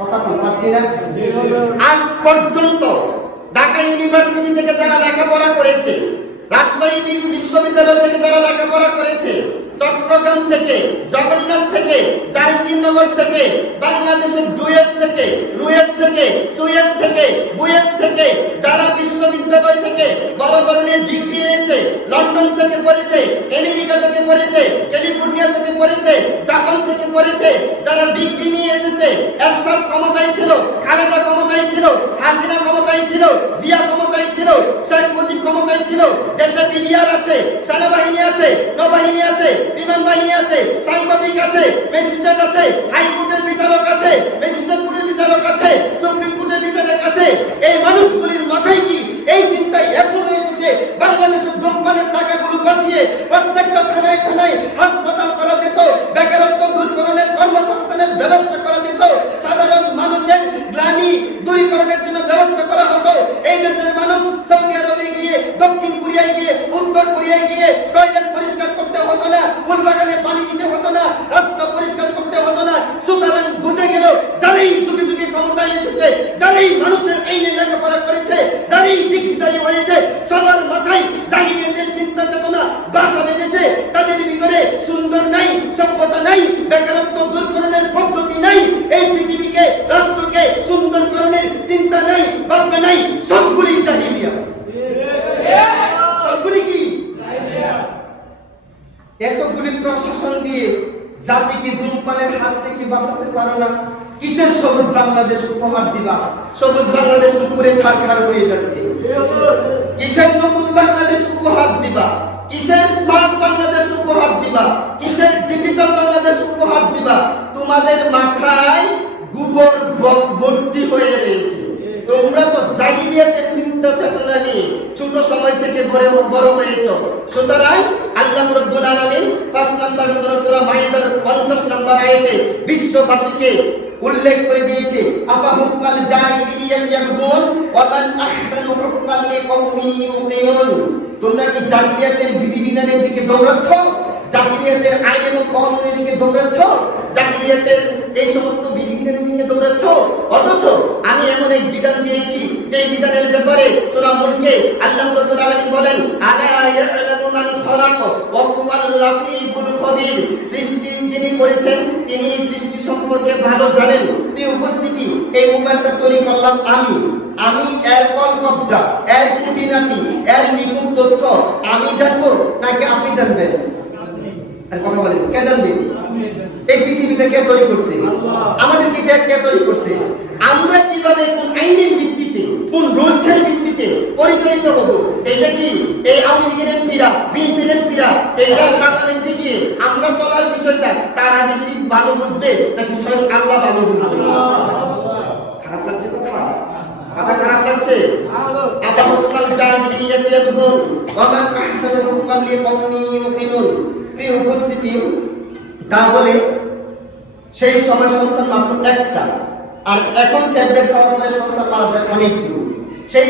কথা বল পাচ্ছি না। আজ পর্যন্ত ঢাকা ইউনিভার্সিটি থেকে যারা লেখাপড়া করেছে, রাজশাহী বিশ্ববিদ্যালয় থেকে যারা লেখাপড়া করেছে, চট্টগ্রাম থেকে, জগন্নাথ থেকে, জাহাঙ্গীরনগর থেকে, বাংলাদেশের ডুয়েট থেকে, রুয়েট থেকে, চুয়েট থেকে, বুয়েট থেকে, যারা বিশ্ববিদ্যালয় থেকে বড় ধরনের ডিগ্রি এনেছে, লন্ডন থেকে পড়েছে, আমেরিকা থেকে পড়েছে, ক্যালিফোর্নিয়া থেকে পড়েছে, জাপান থেকে পড়েছে, যারা ডিগ্রি নিয়ে এসেছে, এরশাদ ক্ষমতায় ছিল, খালেদা ক্ষমতায় ছিল, হাসিনা ক্ষমতায় ছিল, জিয়া ক্ষমতায় ছিল, শেখ মুজিব ক্ষমতায় ছিল, দেশে মিডিয়ার আছে, সেনাবাহিনী আছে, নৌবাহিনী আছে, বিমান বাহিনী আছে, সাংবাদিক আছে, ম্যাজিস্ট্রেট আছে, হাইকোর্টের বিচারক আছে, ম্যাজিস্ট্রেট কোর্টের বিচারক আছে, সুপ্রিম কোর্টের বিচারক আছে। এই মানুষগুলির মাথায় কি এই চিন্তায় এখনো এসেছে বাংলাদেশের ধূমপানের টাকাগুলো বাঁচিয়ে প্রত্যেকটা থানায় থানায় হাসপাতাল করা যেত, বেকারত্ব দূরীকরণের কর্মসংস্থানের ব্যবস্থা করা যেত, সাধারণ মানুষের গ্লানি দূরীকরণের জন্য ব্যবস্থা করা হতো। এই দেশের মানুষ সৌদি আরবে গিয়ে, দক্ষিণ কোরিয়ায় গিয়ে, উত্তর কোরিয়ায় গিয়ে টয়লেট পরিষ্কার করতে হতো না, ফুলবাগানে পানি দিতে হতো না, রাস্তা পরিষ্কার করতে হতো না। সুতরাং বুঝে গেল যারাই যুগে যুগে ক্ষমতায় এসেছে, যারাই মানুষের আইনে লেখাপড়া করেছে, যারাই দিকবিদায়ী হয়েছে, সবার মাথায় জাহিলিয়াতের চিন্তা চেতনা বাসা বেঁধেছে। তাদের ভিতরে সুন্দর নাই, সভ্যতা নাই, বেকারত্ব দূরীকরণের পদ্ধতি নাই, এই পৃথিবীকে, রাষ্ট্রকে সুন্দরকরণের চিন্তা নাই, ভাবনা নাই, সবগুলি জাহিলিয়া। সবগুলি কি? এতগুলি প্রশাসন দিয়ে জাতিকে ধূমপানের হাত থেকে বাঁচাতে পারো না, কিসের সবুজ বাংলাদেশ উপহার দিবা? সবুজ বাংলাদেশ তো পুরে ছারখার হয়ে যাচ্ছে। কিসের নতুন বাংলাদেশ উপহার দিবা? কিসের স্মার্ট বাংলাদেশ উপহার দিবা? কিসের ডিজিটাল বাংলাদেশ উপহার দিবা? তোমাদের মাথায় গোবর ভর্তি হয়ে রয়েছে। তোমরা তো জাহিলিয়াতের চিন্তা চেতনা নিয়ে ছোট সময় থেকে বড় হয়েছো। সুতরাং আল্লাহ রাব্বুল আলামিন 5 নম্বর সূরা মাইদার 50 নম্বর আয়াতে বিশ্ববাসীকে উল্লেখ করে দিয়েছে, আফা হুকমাল জাহিলিয়াত ইয়াবগুন ওয়া মান আহসানু হুকমান লিকওমিন ইউকিনুন। তোমরা কি জাহিলিয়াতের বিধিবিধানের দিকে দৌড়াচ্ছ? জাহিলিয়াতের আইন এবং কানুনের দিকে দৌড়াচ্ছ? জাহিলিয়াতের এই সমস্ত বিধিবিধানের দিকে দৌড়াচ্ছ? অথচ আমি এমন এক বিধান দিয়েছি যে বিধানের ব্যাপারে সূরা মুলকে আল্লাহ রাব্বুল আলামিন বলেন, আলা ইয়ালামু মান খালাক ওয়া হুয়াল লাতীফুল খবীর। সৃষ্টি যিনি করেছেন তিনি সৃষ্টি সম্পর্কে ভালো জানেন। প্রিয় উপস্থিতি, এই মোবাইলটা তৈরি করলাম আমি এর কলকব্জা, এর খুঁটিনাটি, এর নিখুঁত তথ্য আমি জানবো নাকি আপনি জানবেন? আর কথা বলেন, কে জানবে? এই পৃথিবীটা কে তৈরি করছে? আমাদেরকে কে তৈরি করছে? আমরা কিভাবে, কোন আইনের ভিত্তিতে, কোন রুলসের ভিত্তিতে পরিচালিত হব? এটা কি এই আওয়ামী লীগের এমপিরা, বিএনপির এমপিরা, এটা পার্লামেন্টে গিয়ে আমরা চলার বিষয়টা তারা বেশি ভালো বুঝবে নাকি স্বয়ং আল্লাহ ভালো বুঝবে? খারাপ লাগছে কথা? কথা খারাপ লাগছে? আফা হুকমাল জাহিলিয়াত ইয়াবগুন ওয়া মান আহসানু হুকমান লিকওমিন ইউকিনুন। প্রিয় উপস্থিতি, তাহলে সেই সময় সন্তান মাত্র একটা, আর এখন ট্যাবলেট খাওয়ার পরে সন্তান মারা যায় অনেকগুলো। সেই